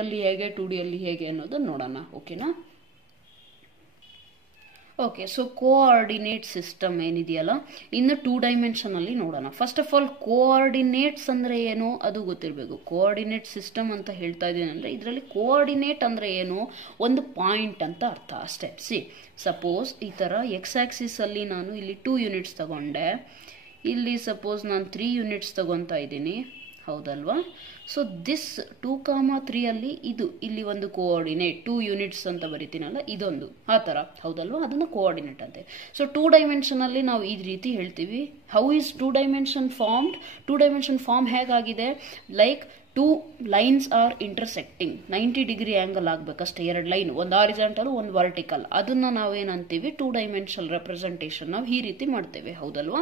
ಅಲ್ಲಿ ಹೇಗೆ 2D ಅಲ್ಲಿ ಹೇಗೆ ಅನ್ನೋದನ್ನ ನೋಡೋಣ. ಓಕೆನಾ? ಓಕೆ, ಸೊ ಕೋಆರ್ಡಿನೇಟ್ ಸಿಸ್ಟಮ್ ಏನಿದೆಯಲ್ಲ ಇನ್ನು 2 ಡೈಮೆನ್ಷನ್ ಅಲ್ಲಿ ನೋಡೋಣ. ಫಸ್ಟ್ ಆಫ್ ಆಲ್ ಕೋಆರ್ಡಿನೇಟ್ಸ್ ಅಂದ್ರೆ ಏನು ಅದು ಗೊತ್ತಿರಬೇಕು. ಕೋಆರ್ಡಿನೇಟ್ ಸಿಸ್ಟಮ್ ಅಂತ ಹೇಳ್ತಾ ಇದ್ದೀನಿ ಅಂದ್ರೆ ಇದರಲ್ಲಿ ಕೋಆರ್ಡಿನೇಟ್ ಅಂದ್ರೆ ಏನು, ಒಂದು ಪಾಯಿಂಟ್ ಅಂತ ಅರ್ಥ ಅಷ್ಟೇ. ಸಪೋಸ್ ಈ ತರ ಎಕ್ಸ್ ಆಕ್ಸಿಸ್ ಅಲ್ಲಿ ನಾನು ಇಲ್ಲಿ 2 ಯೂನಿಟ್ಸ್ ತಗೊಂಡೆ, ಇಲ್ಲಿ ಸಪೋಸ್ ನಾನು 3 ಯೂನಿಟ್ಸ್ ತಗೊಂತಾ ಇದ್ದೀನಿ, ಹೌದಲ್ವಾ? ಸೊ ದಿಸ್ 2,3 ಅಲ್ಲಿ ಇದು ಇಲ್ಲಿ ಒಂದು ಕೋಆರ್ಡಿನೇಟ್ 2 ಯೂನಿಟ್ಸ್ ಅಂತ ಬರಿತೀನಲ್ಲ, ಇದೊಂದು ಆ ತರ, ಹೌದಲ್ವಾ? ಅದನ್ನ ಕೋಆರ್ಡಿನೇಟ್ ಅಂತೆ. ಸೊ 2 ಡೈಮೆನ್ಷನ್ ಅಲ್ಲಿ ನಾವು ಈ ರೀತಿ ಹೇಳ್ತೀವಿ. How is 2 dimension formed? 2 dimension form ಹೇಗಾಗಿದೆ? Like 2 lines are intersecting, 90 degree angle ಆಗ್ಬೇಕಷ್ಟೇ, 2 ಲೈನ್, ಒಂದು ಹಾರಿಜಾಂಟಲ್ ಒಂದು ವರ್ಟಿಕಲ್. ಅದನ್ನ ನಾವೇನಂತೀವಿ 2 ಡೈಮೆನ್ಷನಲ್ ರೆಪ್ರೆಸೆಂಟೇಷನ್ ನಾವು ಈ ರೀತಿ ಮಾಡ್ತೇವೆ, ಹೌದಲ್ವಾ?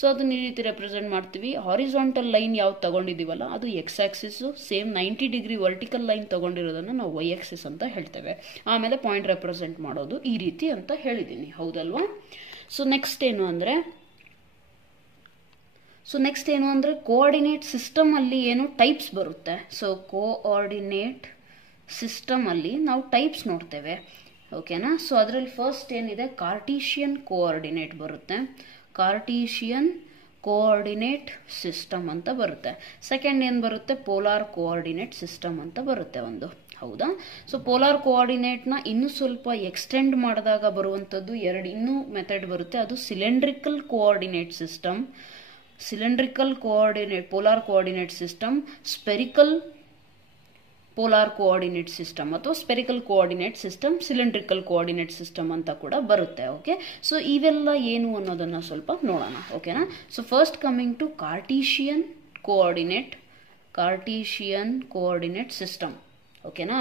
ಸೊ ಅದನ್ನ ಈ ರೀತಿ ರೆಪ್ರೆಸೆಂಟ್ ಮಾಡ್ತೀವಿ. ಹಾರಿಜಾಂಟಲ್ ಲೈನ್ ಯಾವ್ದು ತಗೊಂಡಿದೀವಲ್ಲ ಅದು X axis, same 90 degree vertical line ತಗೊಂಡಿರೋದನ್ನ ನಾವು ವೈ ಆಕ್ಸಿಸ್ ಅಂತ ಹೇಳ್ತೇವೆ. ಆಮೇಲೆ ಪಾಯಿಂಟ್ ರೆಪ್ರೆಸೆಂಟ್ ಮಾಡೋದು ಈ ರೀತಿ ಅಂತ ಹೇಳಿದೀನಿ, ಹೌದಲ್ವಾ? ಸೊ ನೆಕ್ಸ್ಟ್ ಏನು ಅಂದ್ರೆ ಕೋಆರ್ಡಿನೇಟ್ ಸಿಸ್ಟಮ್ ಅಲ್ಲಿ ಏನು ಟೈಪ್ಸ್ ಬರುತ್ತೆ. ಸೊ ಕೋಆರ್ಡಿನೇಟ್ ಸಿಸ್ಟಮ್ ಅಲ್ಲಿ ನಾವು ಟೈಪ್ಸ್ ನೋಡ್ತೇವೆ, ಓಕೆನಾ? ಸೊ ಅದರಲ್ಲಿ ಫಸ್ಟ್ ಏನಿದೆ, ಕಾರ್ಟೀಷಿಯನ್ ಕೋಆರ್ಡಿನೇಟ್ ಬರುತ್ತೆ, ಕಾರ್ಟೀಷಿಯನ್ ಕೋಆರ್ಡಿನೇಟ್ ಸಿಸ್ಟಮ್ ಅಂತ ಬರುತ್ತೆ. ಸೆಕೆಂಡ್ ಏನ್ ಬರುತ್ತೆ, ಪೋಲಾರ್ ಕೋಆರ್ಡಿನೇಟ್ ಸಿಸ್ಟಮ್ ಅಂತ ಬರುತ್ತೆ ಒಂದು, ಹೌದಾ? ಸೊ ಪೋಲಾರ್ ಕೋಆರ್ಡಿನೇಟ್ ನ ಇನ್ನು ಸ್ವಲ್ಪ ಎಕ್ಸ್ಟೆಂಡ್ ಮಾಡಿದಾಗ ಬರುವಂತದ್ದು ಇನ್ನೂ ಮೆಥಡ್ ಬರುತ್ತೆ, ಅದು cylindrical coordinate system, cylindrical coordinate polar coordinate system, spherical polar coordinate system ಅಥವಾ spherical coordinate system, cylindrical coordinate system ಅಂತ ಕೂಡ ಬರುತ್ತೆ. ಓಕೆ, ಸೊ ಇವೆಲ್ಲ ಏನು ಅನ್ನೋದನ್ನ ಸ್ವಲ್ಪ ನೋಡೋಣ, ಓಕೆನಾ? So first coming to Cartesian coordinate system, ಓಕೆನಾ?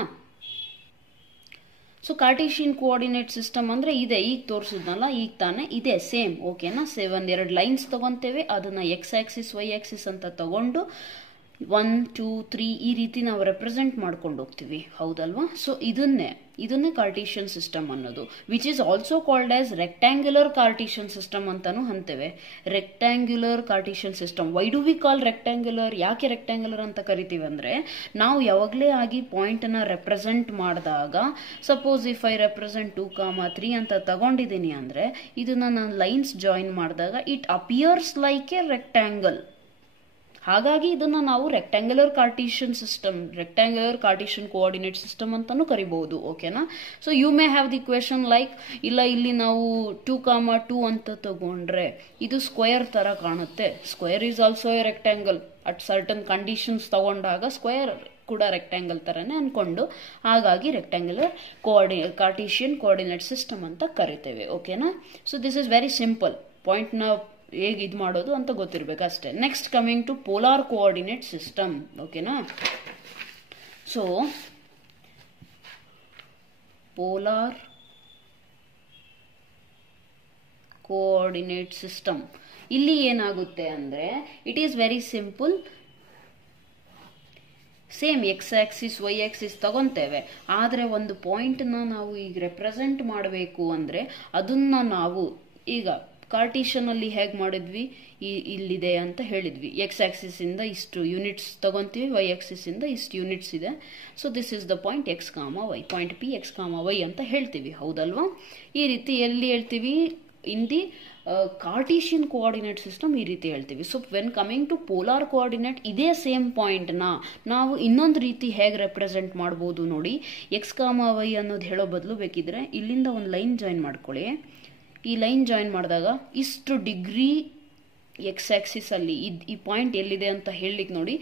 ಸೊ ಕಾರ್ಟೀಷಿಯನ್ ಕೋಆರ್ಡಿನೇಟ್ ಸಿಸ್ಟಮ್ ಅಂದ್ರೆ ಇದೆ, ಈಗ ತೋರಿಸಿದ್ನಲ್ಲ, ಈಗ ತಾನೇ ಇದೆ, ಸೇಮ್, ಓಕೆನಾ? ಒಂದೆರಡು ಲೈನ್ಸ್ ತಗೊಂತೇವೆ, ಅದನ್ನ ಎಕ್ಸ್ ಆಕ್ಸಿಸ್ ವೈ ಆಕ್ಸಿಸ್ ಅಂತ ತಗೊಂಡು 1 2 3 ಈ ರೀತಿ ನಾವು ರೆಪ್ರೆಸೆಂಟ್ ಮಾಡ್ಕೊಂಡು ಹೋಗ್ತೀವಿ, ಹೌದಲ್ವಾ? ಸೊ ಇದನ್ನೇ ಕಾರ್ಟೀಷಿಯನ್ ಸಿಸ್ಟಮ್ ಅನ್ನೋದು, which is also called as rectangular Cartesian system ಅಂತಾನು ಅಂತೇವೆ. Rectangular Cartesian system. Why do we call rectangular? ಯಾಕೆ ರೆಕ್ಟ್ಯಾಂಗ್ಯುಲರ್ ಅಂತ ಕರಿತೀವಿ ಅಂದ್ರೆ, ನಾವು ಯಾವಾಗಲೇ ಆಗಿ ಪಾಯಿಂಟ್ ಅನ್ನ ರೆಪ್ರೆಸೆಂಟ್ ಮಾಡಿದಾಗ, ಸಪೋಸ್ ಇಫ್ ಐ ರೆಪ್ರೆಸೆಂಟ್ 2,3 ಅಂತ ತಗೊಂಡಿದ್ದೀನಿ ಅಂದ್ರೆ, ಇದನ್ನ ನಾನು ಲೈನ್ಸ್ ಜಾಯಿನ್ ಮಾಡಿದಾಗ it appears like a rectangle. ಹಾಗಾಗಿ ಇದನ್ನ ನಾವು rectangular Cartesian system, rectangular Cartesian coordinate system ಅಂತಾನು ಕರಿಬಹುದು, ಓಕೆನಾ? So you may have the question like, ಇಲ್ಲ ಇಲ್ಲಿ ನಾವು 2,2 ಅಂತ ತಗೊಂಡ್ರೆ ಇದು ಸ್ಕ್ವೇರ್ ತರ ಕಾಣುತ್ತೆ, square is also A rectangle, at certain conditions ತಗೊಂಡಾಗ ಸ್ಕ್ವೇರ್ ಕೂಡ ರೆಕ್ಟ್ಯಾಂಗಲ್ ತರನೇ ಅನ್ಕೊಂಡು, ಹಾಗಾಗಿ ರೆಕ್ಟ್ಯಾಂಗ್ಯುಲರ್ ಕಾರ್ಟೀಷಿಯನ್ ಕೋಆರ್ಡಿನೇಟ್ ಸಿಸ್ಟಮ್ ಅಂತ ಕರಿತೇವೆ, ಓಕೆನಾ? So this is very simple, point ನ ಹೇಗೆ ಇದು ಮಾಡೋದು ಅಂತ ಗೊತ್ತಿರ್ಬೇಕು ಅಷ್ಟೇ. Next coming to polar coordinate system, ಓಕೆನಾ? ಸೊ ಪೋಲಾರ್ ಕೋಆರ್ಡಿನೇಟ್ ಸಿಸ್ಟಮ್ ಇಲ್ಲಿ ಏನಾಗುತ್ತೆ ಅಂದ್ರೆ, it is very simple. Same X axis Y axis ತಗೊಂತೇವೆ, ಆದ್ರೆ ಒಂದು ಪಾಯಿಂಟ್ ನ ನಾವು ಈಗ ರೆಪ್ರೆಸೆಂಟ್ ಮಾಡಬೇಕು ಅಂದ್ರೆ ಅದನ್ನ ನಾವು ಈಗ ಕಾರ್ಟೀಷಿಯನ್ ಅಲ್ಲಿ ಹೇಗೆ ಮಾಡಿದ್ವಿ, ಇಲ್ಲಿದೆ ಅಂತ ಹೇಳಿದ್ವಿ, ಎಕ್ಸ್ ಆಕ್ಸಿಸ್ ಇಂದ ಇಷ್ಟು ಯೂನಿಟ್ಸ್ ತಗೊಂತೀವಿ, ವೈ ಆಕ್ಸಿಸ್ ಇಂದ ಇಷ್ಟು ಯೂನಿಟ್ಸ್ ಇದೆ. So this is the point x comma y, point p x comma y ಅಂತ ಹೇಳ್ತೀವಿ, ಹೌದಲ್ವಾ? ಈ ರೀತಿ ಎಲ್ಲಿ ಹೇಳ್ತೀವಿ, in the Cartesian coordinate system ಈ ರೀತಿ ಹೇಳ್ತೀವಿ. So when coming to polar coordinate, ಇದೇ ಸೇಮ್ ಪಾಯಿಂಟ್ ನ ನಾವು ಇನ್ನೊಂದು ರೀತಿ ಹೇಗೆ ರೆಪ್ರೆಸೆಂಟ್ ಮಾಡಬಹುದು ನೋಡಿ. ಎಕ್ಸ್ ಕಾಮ ವೈ ಅನ್ನೋದು ಹೇಳೋ ಬದಲು ಬೇಕಿದ್ರೆ ಇಲ್ಲಿಂದ ಒಂದು ಲೈನ್ ಜಾಯಿನ್ ಮಾಡ್ಕೊಳ್ಳಿ. ಈ ಲೈನ್ ಜಾಯಿನ್ ಮಾಡಿದಾಗ ಇಷ್ಟು ಡಿಗ್ರಿ ಎಕ್ಸ್ ಆಕ್ಸಿಸ್ ಅಲ್ಲಿ ಈ ಪಾಯಿಂಟ್ ಎಲ್ಲಿದೆ ಅಂತ ಹೇಳಲಿಕ್ಕೆ ನೋಡಿ,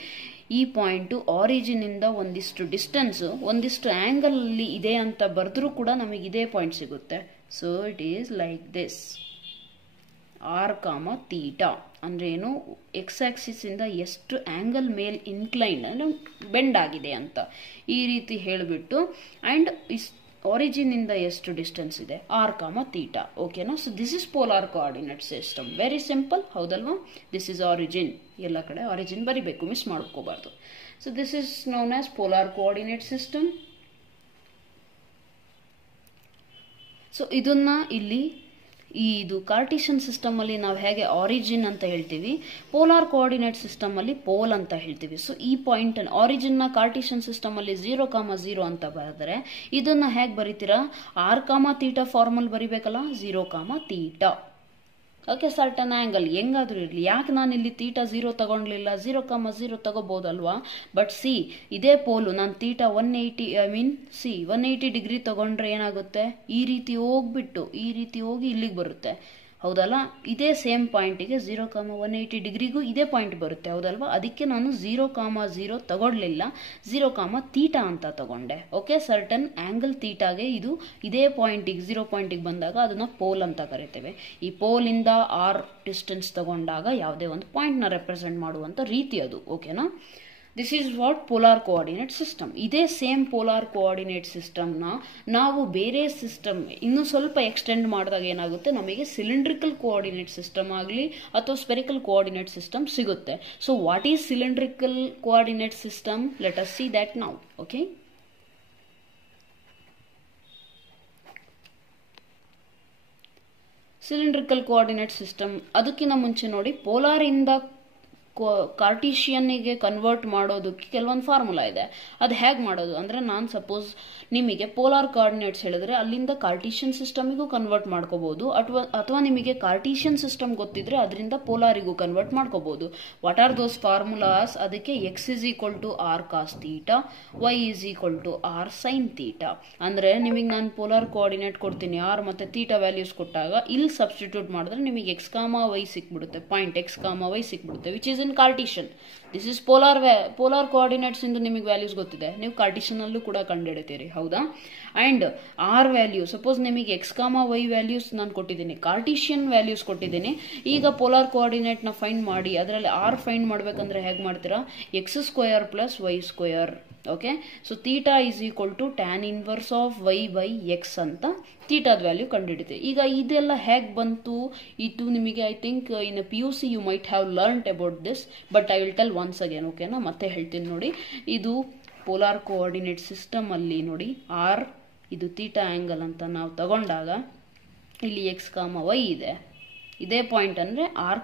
ಈ ಪಾಯಿಂಟ್ ಆರಿಜಿನ್ ಇಂದ ಒಂದಿಷ್ಟು ಡಿಸ್ಟೆನ್ಸ್, ಒಂದಿಷ್ಟು ಆಂಗಲ್ ಅಲ್ಲಿ ಇದೆ ಅಂತ ಬರೆದ್ರೂ ಕೂಡ ನಮಗೆ ಇದೇ ಪಾಯಿಂಟ್ ಸಿಗುತ್ತೆ. So it is like this, r comma theta ಅಂದ್ರೆ ಏನು, ಎಕ್ಸ್ ಆಕ್ಸಿಸ್ ಇಂದ ಎಷ್ಟು ಆಂಗಲ್ ಮೇಲ್ ಇನ್ಕ್ಲೈನ್ ಅಂದ್ರೆ ಬೆಂಡ್ ಆಗಿದೆ ಅಂತ ಈ ರೀತಿ ಹೇಳಿಬಿಟ್ಟು, ಅಂಡ್ ಆರಿಜಿನ್ ಇಂದ ಎಷ್ಟು ಡಿಸ್ಟೆನ್ಸ್ ಇದೆ, ಆರ್ ಕಾಮ ತೀಟಾ, ಓಕೆನಾ? So this is polar coordinate system, very simple, ಹೌದಲ್ವಾ? ದಿಸ್ ಇಸ್ ಆರಿಜಿನ್, ಎಲ್ಲ ಕಡೆ ಆರಿಜಿನ್ ಬರಿಬೇಕು, ಮಿಸ್ ಮಾಡ್ಕೋಬಾರ್ದು. So this is known as polar coordinate system. So ಇದನ್ನ ಇಲ್ಲಿ ಇದು ಕಾರ್ಟಿಷಿಯನ್ ಸಿಸ್ಟಮ್ ಅಲ್ಲಿ ನಾವು ಹೇಗೆ ಆರಿಜಿನ್ ಅಂತ ಹೇಳ್ತೀವಿ, ಪೋಲಾರ್ ಕೋಆರ್ಡಿನೇಟ್ ಸಿಸ್ಟಮ್ ಅಲ್ಲಿ ಪೋಲ್ ಅಂತ ಹೇಳ್ತೀವಿ. ಸೊ ಈ ಪಾಯಿಂಟ್ ಆರಿಜಿನ್ ನ ಕಾರ್ಟಿಷಿಯನ್ ಸಿಸ್ಟಮ್ ಅಲ್ಲಿ 0,0 ಅಂತ ಬರೆದರೆ ಇದನ್ನ ಹೇಗೆ ಬರೀತೀರಾ, r, ಫಾರ್ಮಲ್ ಬರಿಬೇಕಲ್ಲ, 0,θ. ಓಕೆ, ಸರ್ಟನ್ ಆಂಗಲ್ ಹೆಂಗಾದ್ರೂ ಇರಲಿ. ಯಾಕೆ ನಾನು ಇಲ್ಲಿ θ0 ತಗೊಂಡ್ಲಿಲ್ಲ, 0,0 ತಗೋಬಹುದಲ್ವಾ. ಬಟ್ ಸಿ, ಇದೇ ಪೋಲು ನಾನು θ 180 ಡಿಗ್ರಿ ತಗೊಂಡ್ರೆ ಏನಾಗುತ್ತೆ, ಈ ರೀತಿ ಹೋಗ್ಬಿಟ್ಟು ಈ ರೀತಿ ಹೋಗಿ ಇಲ್ಲಿಗೆ ಬರುತ್ತೆ, ಹೌದಲ್ಲ. ಇದೇ ಸೇಮ್ ಪಾಯಿಂಟಿಗೆ 0,180 ಡಿಗ್ರಿಗೂ ಇದೇ ಪಾಯಿಂಟ್ ಬರುತ್ತೆ, ಹೌದಲ್ವಾ. ಅದಕ್ಕೆ ನಾನು 0,0 ತಗೊಳ್ಲಿಲ್ಲ, 0,θ ಅಂತ ತಗೊಂಡೆ. ಓಕೆ, ಸರ್ಟನ್ ಆಂಗಲ್ ಥೀಟಾಗೆ ಇದು ಇದೇ ಪಾಯಿಂಟಿಗೆ 0 ಪಾಯಿಂಟಿಗೆ ಬಂದಾಗ ಅದನ್ನ ಪೋಲ್ ಅಂತ ಕರಿತೇವೆ. ಈ ಪೋಲ್ ಇಂದ ಆರ್ ಡಿಸ್ಟೆನ್ಸ್ ತಗೊಂಡಾಗ ಯಾವುದೇ ಒಂದು ಪಾಯಿಂಟ್ ನ ರೆಪ್ರೆಸೆಂಟ್ ಮಾಡುವಂತ ರೀತಿ ಅದು. ಓಕೆನಾ. This is what polar coordinate system. ಇದೇ ಸೇಮ್ ಪೋಲಾರ್ ಕೋಆರ್ಡಿನೇಟ್ ಸಿಸ್ಟಮ್ನ ನಾವು ಬೇರೆ ಸಿಸ್ಟಮ್ ಇನ್ನೂ ಸ್ವಲ್ಪ ಎಕ್ಸ್ಟೆಂಡ್ ಮಾಡಿದಾಗ ಏನಾಗುತ್ತೆ, ನಮಗೆ ಸಿಲಿಂಡ್ರಿಕಲ್ ಕೋಆರ್ಡಿನೇಟ್ ಸಿಸ್ಟಮ್ ಆಗಲಿ ಅಥವಾ ಸ್ಪೆರಿಕಲ್ ಕೋಆರ್ಡಿನೇಟ್ ಸಿಸ್ಟಮ್ ಸಿಗುತ್ತೆ. So what is cylindrical coordinate system? Let us see that now. Okay, cylindrical coordinate system ಅದಕ್ಕಿಂತ ಮುಂಚೆ ನೋಡಿ, ಪೋಲಾರ್ ಇಂದ ಕಾರ್ಟಿಷಿಯನ್ಗೆ ಕನ್ವರ್ಟ್ ಮಾಡೋದಕ್ಕೆ ಕೆಲವೊಂದು ಫಾರ್ಮುಲಾ ಇದೆ. ಅದು ಹೇಗೆ ಮಾಡೋದು ಅಂದ್ರೆ, ನಾನು ಸಪೋಸ್ ನಿಮಗೆ ಪೋಲಾರ್ ಕೋಆರ್ಡಿನೇಟ್ಸ್ ಹೇಳಿದ್ರೆ ಅಲ್ಲಿಂದ ಕಾರ್ಟಿಷಿಯನ್ ಸಿಸ್ಟಮಿಗೂ ಕನ್ವರ್ಟ್ ಮಾಡ್ಕೋಬಹುದು, ಅಥವಾ ನಿಮಗೆ ಕಾರ್ಟಿಷಿಯನ್ ಸಿಸ್ಟಮ್ ಗೊತ್ತಿದ್ರೆ ಅದರಿಂದ ಪೋಲಾರಿಗೂ ಕನ್ವರ್ಟ್ ಮಾಡ್ಕೋಬಹುದು. What are those formulas? ಅದಕ್ಕೆ x = r cos θ, y = r sin θ. ಅಂದ್ರೆ ನಿಮಗೆ ನಾನು ಪೋಲಾರ್ ಕೋಆರ್ಡಿನೇಟ್ ಕೊಡ್ತೀನಿ, r ಮತ್ತೆ θ ವ್ಯಾಲ್ಯೂಸ್ ಕೊಟ್ಟಾಗ ಇಲ್ಲಿ ಸಬ್ಸ್ಟಿಟ್ಯೂಟ್ ಮಾಡಿದ್ರೆ ನಿಮಗೆ x, y ಸಿಕ್ಬಿಡುತ್ತೆ, ಪಾಯಿಂಟ್ x, y ಸಿಕ್ಬಿಡುತ್ತೆ, which is in Cartesian. This is polar coordinates ಇಂದ ನಿಮಗೆ ವ್ಯಾಲ್ಯೂಸ್ ಗೊತ್ತಿದೆ, ನೀವು ಕಾರ್ಟಿಷಿಯನ್ ಅಲ್ಲೂ ಕೂಡ ಕಂಡುಹಿಡಿತೀರಿ, ಹೌದಾ. ಅಂಡ್ ಆರ್ ವ್ಯಾಲ್ಯೂ, ಸಪೋಸ್ ನಿಮಗೆ x, y ವ್ಯಾಲ್ಯೂಸ್ ನಾನು ಕೊಟ್ಟಿದ್ದೀನಿ, ಕಾರ್ಟಿಷಿಯನ್ ವ್ಯಾಲ್ಯೂಸ್ ಕೊಟ್ಟಿದ್ದೀನಿ. ಈಗ ಪೋಲಾರ್ ಕೋಆರ್ಡಿನೇಟ್ ನ ಫೈಂಡ್ ಮಾಡಿ, ಅದರಲ್ಲಿ ಆರ್ ಫೈಂಡ್ ಮಾಡ್ಬೇಕಂದ್ರೆ ಹೇಗೆ ಮಾಡ್ತೀರಾ, x² + y². Okay, so θ = tan inverse of y/x ಅಂತ ಥೀಟಾದ ವ್ಯಾಲ್ಯೂ ಕಂಡುಹಿಡಿತೆ. ಈಗ ಇದೆಲ್ಲ ಹೇಗೆ ಬಂತು, ಇದು ನಿಮಗೆ I think in PUC you might have learned about this, but I will tell once again. ಓಕೆನಾ, ಮತ್ತೆ ಹೇಳ್ತೀನಿ ನೋಡಿ. ಇದು ಪೋಲಾರ್ ಕೋಆರ್ಡಿನೇಟ್ ಸಿಸ್ಟಮ್ ಅಲ್ಲಿ ನೋಡಿ, ಆರ್ ಇದು θ ಆಂಗಲ್ ಅಂತ ನಾವು ತಗೊಂಡಾಗ ಇಲ್ಲಿ x, y ಇದೆ, ಇದೇ ಪಾಯಿಂಟ್ ಅಂದ್ರೆ r,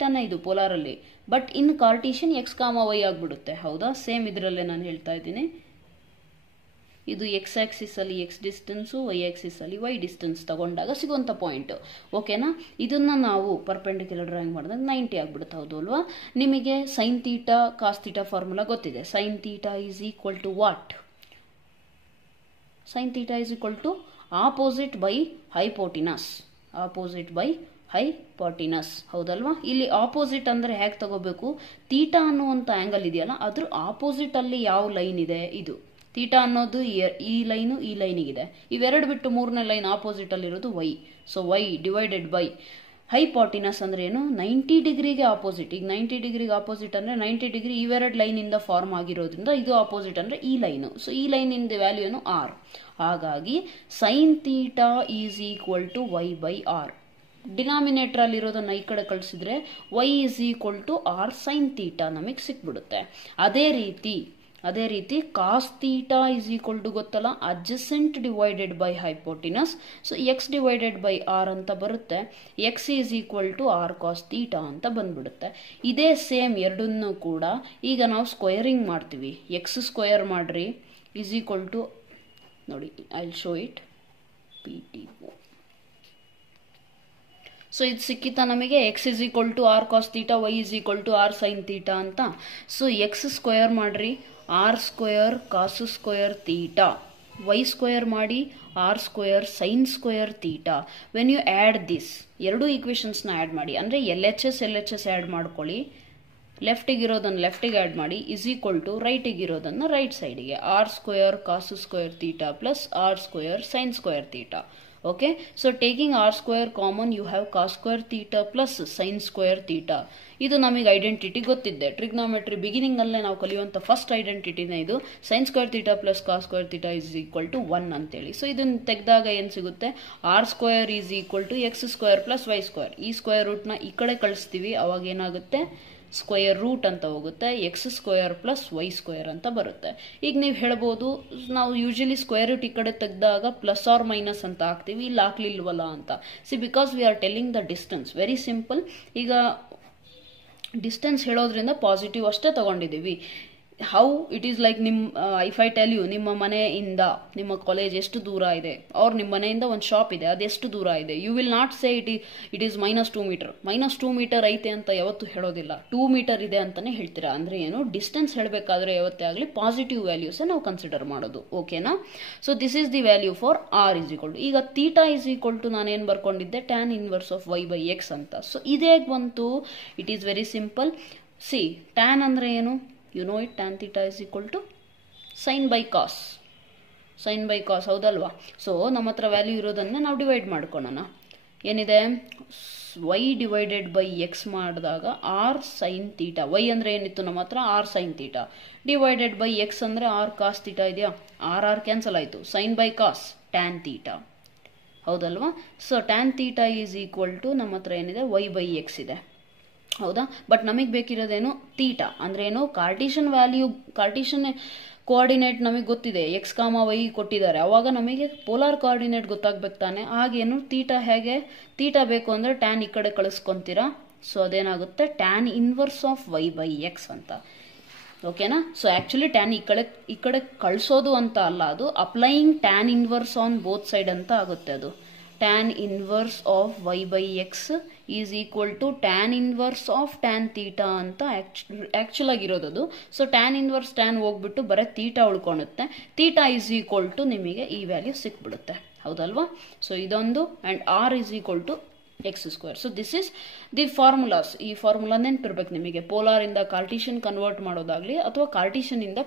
θನ ಇದು ಪೋಲಾರ್ ಅಲ್ಲಿ. But in Cartesian x, y ಆಗ್ಬಿಡುತ್ತೆ, ಹೌದಾ. ಸೇಮ್ ಇದರಲ್ಲೇ ನಾನು ಹೇಳ್ತಾ ಇದ್ದೀನಿ. ಇದು x ಆಕ್ಸಿಸ್ ಅಲ್ಲಿ x ಡಿಸ್ಟೆನ್ಸ್, y ಆಕ್ಸಿಸ್ ಅಲ್ಲಿ y ಡಿಸ್ಟೆನ್ಸ್ ತಗೊಂಡಾಗ ಸಿಗುವಂತ ಪಾಯಿಂಟ್. ಓಕೆನಾ, ಇದನ್ನ ನಾವು ಪರ್ಪೆಂಡಿಕ್ಯುಲರ್ ಡ್ರಾಯಿಂಗ್ ಮಾಡಿದಾಗ 90 ಆಗ್ಬಿಡುತ್ತೆ, ಹೌದು ಅಲ್ವಾ. ನಿಮಗೆ sin θ cos θ ಫಾರ್ಮುಲಾ ಗೊತ್ತಿದೆ. sin θ = what? sin θ = opposite by hypotenuse. opposite by hypotenuse, ಹೌದಲ್ವಾ. ಇಲ್ಲಿ ಆಪೋಸಿಟ್ ಅಂದ್ರೆ ಹೇಗೆ ತಗೋಬೇಕು, ಥೀಟಾ ಅನ್ನುವಂತ ಆಂಗಲ್ ಇದೆಯಲ್ಲ ಅದ್ರ ಆಪೋಸಿಟ್ ಅಲ್ಲಿ ಯಾವ ಲೈನ್ ಇದೆ, ಇದು ಥೀಟಾ ಅನ್ನೋದು ಈ ಲೈನು ಈ ಲೈನಿಗಿದೆ, ಇವೆರಡು ಬಿಟ್ಟು ಮೂರನೇ ಲೈನ್ ಆಪೋಸಿಟ್ ಅಲ್ಲಿ ಇರೋದು y. So y divided by hypotenuse ಅಂದ್ರೆ ಏನು, 90 ಡಿಗ್ರಿಗೆ ಆಪೋಸಿಟ್. ಈಗ 90 ಡಿಗ್ರಿಗೆ ಆಪೋಸಿಟ್ ಅಂದ್ರೆ 90 ಡಿಗ್ರಿ ಇವೆರಡು ಲೈನ್ ಇಂದ ಫಾರ್ಮ್ ಆಗಿರೋದ್ರಿಂದ ಇದು ಆಪೋಸಿಟ್ ಅಂದ್ರೆ ಈ ಲೈನು. ಸೊ ಈ ಲೈನ್ ಇಂದ ವ್ಯಾಲ್ಯೂ ಏನು, r. ಹಾಗಾಗಿ sin θ = y/r. ಡಿನಾಮಿನೇಟರ್ ಅಲ್ಲಿ ಇರೋದನ್ನ ಈ ಕಡೆ ಕಳಿಸಿದ್ರೆ y = r sin θ ನಮಗೆ ಸಿಕ್ಬಿಡುತ್ತೆ. ಅದೇ ರೀತಿ cos θ ಗೊತ್ತಲ್ಲ, adjacent divided by hypotenuse. So x divided by r ಅಂತ ಬರುತ್ತೆ, x = r cos θ ಅಂತ ಬಂದ್ಬಿಡುತ್ತೆ. ಇದೇ ಸೇಮ್ ಎರಡನ್ನೂ ಕೂಡ ಈಗ ನಾವು ಸ್ಕ್ವೇರಿಂಗ್ ಮಾಡ್ತೀವಿ. x² ಮಾಡ್ರಿ = ನೋಡಿ, I will show it, PTO. So ಇದು ಸಿಕ್ಕಿತ ನಮಗೆ, x = r cos θ, y = r sin θ ಅಂತ. ಸೊ x² ಮಾಡ್ರಿ r² cos² θ, y² ಮಾಡಿ r² sin² θ. When you add this ಎರಡು ಈಕ್ವೇಶನ್ಸ್ ನ ಆಡ್ ಮಾಡಿ, ಅಂದ್ರೆ LHS ಆಡ್ ಮಾಡ್ಕೊಳ್ಳಿ, ಲೆಫ್ಟಿಗೆ ಇರೋದನ್ನ ಲೆಫ್ಟಿಗೆ ಆಡ್ ಮಾಡಿ, = ರೈಟಿಗೆ ಇರೋದನ್ನ ರೈಟ್ ಸೈಡ್ಗೆ, r² cos² θ plus r² sin² θ. Okay, so taking r² common, you have cos² θ plus sin² θ. ಇದು ನಮಗೆ ಐಡೆಂಟಿಟಿ ಗೊತ್ತಿದೆ, ಟ್ರಿಗ್ನೋಮೆಟ್ರಿ ಬಿಗಿನಿಂಗ್ ಅಲ್ಲೇ ನಾವು ಕಲಿಯುವಂತ ಫಸ್ಟ್ ಐಡೆಂಟಿಟಿನೇ ಇದು. sin² θ plus cos² θ = 1 ಅಂತೇಳಿ. ಸೊ ಇದನ್ನ ತೆಗೆದಾಗ ಏನ್ ಸಿಗುತ್ತೆ, r² = x² plus y². ಈ ಸ್ಕ್ವೇರ್ ರೂಟ್ ನ ಈ ಕಡೆ ಕಳಿಸ್ತೀವಿ, ಅವಾಗ ಏನಾಗುತ್ತೆ ಸ್ಕ್ವೇರ್ ರೂಟ್ ಅಂತ ಹೋಗುತ್ತೆ, x square plus y square ಅಂತ ಬರುತ್ತೆ. ಈಗ ನೀವು ಹೇಳ್ಬೋದು ನಾವು ಯೂಶಲಿ ಸ್ಕ್ವೇರ್ ರೂಟ್ ಈ ಕಡೆ ತೆಗೆದಾಗ ಪ್ಲಸ್ ಆರ್ ಮೈನಸ್ ಅಂತ ಹಾಕ್ತೀವಿ, ಇಲ್ಲಿ ಹಾಕ್ಲಿಲ್ವಲ್ಲ ಅಂತ. See because we are telling the distance. Very simple. ಈಗ ಡಿಸ್ಟೆನ್ಸ್ ಹೇಳೋದ್ರಿಂದ ಪಾಸಿಟಿವ್ ಅಷ್ಟೇ ತಗೊಂಡಿದ್ದೀವಿ. How it is like if I tell you ನಿಮ್ಮ ಮನೆಯಿಂದ ನಿಮ್ಮ ಕಾಲೇಜ್ ಎಷ್ಟು ದೂರ ಇದೆ, ಅವ್ರ ನಿಮ್ಮ ಮನೆಯಿಂದ ಒಂದು ಶಾಪ್ ಇದೆ ಅದೆಷ್ಟು ದೂರ ಇದೆ, you will not say it is -2 metre. -2 metre ಐತೆ ಅಂತ ಯಾವತ್ತು ಹೇಳೋದಿಲ್ಲ, 2 ಮೀಟರ್ ಇದೆ ಅಂತಾನೆ ಹೇಳ್ತೀರಾ. ಅಂದ್ರೆ ಏನು, ಡಿಸ್ಟೆನ್ಸ್ ಹೇಳಬೇಕಾದ್ರೆ ಯಾವತ್ತೇ ಆಗಲಿ ಪಾಸಿಟಿವ್ ವ್ಯಾಲ್ಯೂಸ್ ನಾವು ಕನ್ಸಿಡರ್ ಮಾಡೋದು. ಓಕೆನಾ? So this is the value for r is equal to. ಈಗ ಥೀಟಾ ಇಸ್ ಈಕ್ವಲ್ ಟು ನಾನೇನು ಬರ್ಕೊಂಡಿದ್ದೆ, tan inverse of y by x ಅಂತ. ಸೊ ಇದೇ ಬಂತು. It is very simple. See tan ಅಂದ್ರೆ ಏನು, you know it, tan theta is equal to sin by cos. sin by cos ಹೌದಲ್ವಾ? So ನಮ್ಮ ಹತ್ರ ವ್ಯಾಲ್ಯೂ ಇರೋದನ್ನ ನಾವು ಡಿವೈಡ್ ಮಾಡ್ಕೊಳ್ಳೋಣ. ಏನಿದೆ, y ಡಿವೈಡೆಡ್ ಬೈ ಎಕ್ಸ್ ಮಾಡಿದಾಗ ಆರ್ ಸೈನ್ ಥೀಟಾ. y ಅಂದ್ರೆ ಏನಿತ್ತು ನಮ್ಮ ಹತ್ರ, r sine theta divided by x ಅಂದ್ರೆ ಆರ್ ಕಾಸ್ ಥೀಟಾ ಇದೆಯಾ, ಆರ್ ಕ್ಯಾನ್ಸಲ್ ಆಯ್ತು, sine by cos tan theta. ಹೌದಲ್ವಾ? So tan theta is equal to ನಮ್ಮ ಹತ್ರ ಏನಿದೆ, y ಬೈ ಎಕ್ಸ್ ಇದೆ. ಹೌದಾ? ಬಟ್ ನಮಗೆ ಬೇಕಿರೋದೇನು, ಥೀಟಾ ಅಂದ್ರೆ ಏನು, ಕಾರ್ಟಿಷನ್ ವ್ಯಾಲ್ಯೂ, ಕಾರ್ಟಿಷನ್ ಕೋಆರ್ಡಿನೇಟ್ ನಮಗೆ ಗೊತ್ತಿದೆ, ಎಕ್ಸ್ ಕಾಮ ವೈ ಕೊಟ್ಟಿದ್ದಾರೆ, ಅವಾಗ ನಮಗೆ ಪೋಲಾರ್ ಕೋಆರ್ಡಿನೇಟ್ ಗೊತ್ತಾಗ್ಬೇಕು ತಾನೆ. ಹಾಗೇನು ಥೀಟಾ ಹೇಗೆ, ಥೀಟಾ ಬೇಕು ಅಂದ್ರೆ ಟ್ಯಾನ್ ಈ ಕಡೆ ಕಳಿಸ್ಕೊಂತೀರಾ. ಸೊ ಅದೇನಾಗುತ್ತೆ, tan inverse of y by x ಅಂತ. ಓಕೆನಾ? ಸೊ ಆಕ್ಚುಲಿ ಟ್ಯಾನ್ ಈ ಕಡೆ ಕಳಿಸೋದು ಅಂತ ಅಲ್ಲ, ಅದು applying tan inverse on both side ಅಂತ ಆಗುತ್ತೆ. ಅದು tan inverse of y by x is equal to tan inverse of tan theta ಅಂತ ಆಕ್ಚುಲ್ ಆಗಿರೋದು. ಸೊ ಟ್ಯಾನ್ ಇನ್ವರ್ಸ್ ಟ್ಯಾನ್ ಹೋಗ್ಬಿಟ್ಟು ಬರೀ ಥೀಟಾ ಉಳ್ಕೊಳುತ್ತೆ. ಥೀಟಾ ಈಸ್ ಈಕ್ವಲ್ ಟು ನಿಮಗೆ ಈ ವ್ಯಾಲ್ಯೂ ಸಿಕ್ಬಿಡುತ್ತೆ. ಹೌದಲ್ವಾ? ಸೊ ಇದೊಂದು, and r is equal to x square. So this is the formulas. ಈ ಫಾರ್ಮುಲಾ ನೆನಪಿರ್ಬೇಕು ನಿಮಗೆ. ಪೋಲಾರ್ ಇಂದ ಕಾರ್ಟಿಷನ್ ಕನ್ವರ್ಟ್ ಮಾಡೋದಾಗ್ಲಿ ಅಥವಾ ಕಾರ್ಟಿಷನ್ ಇಂದ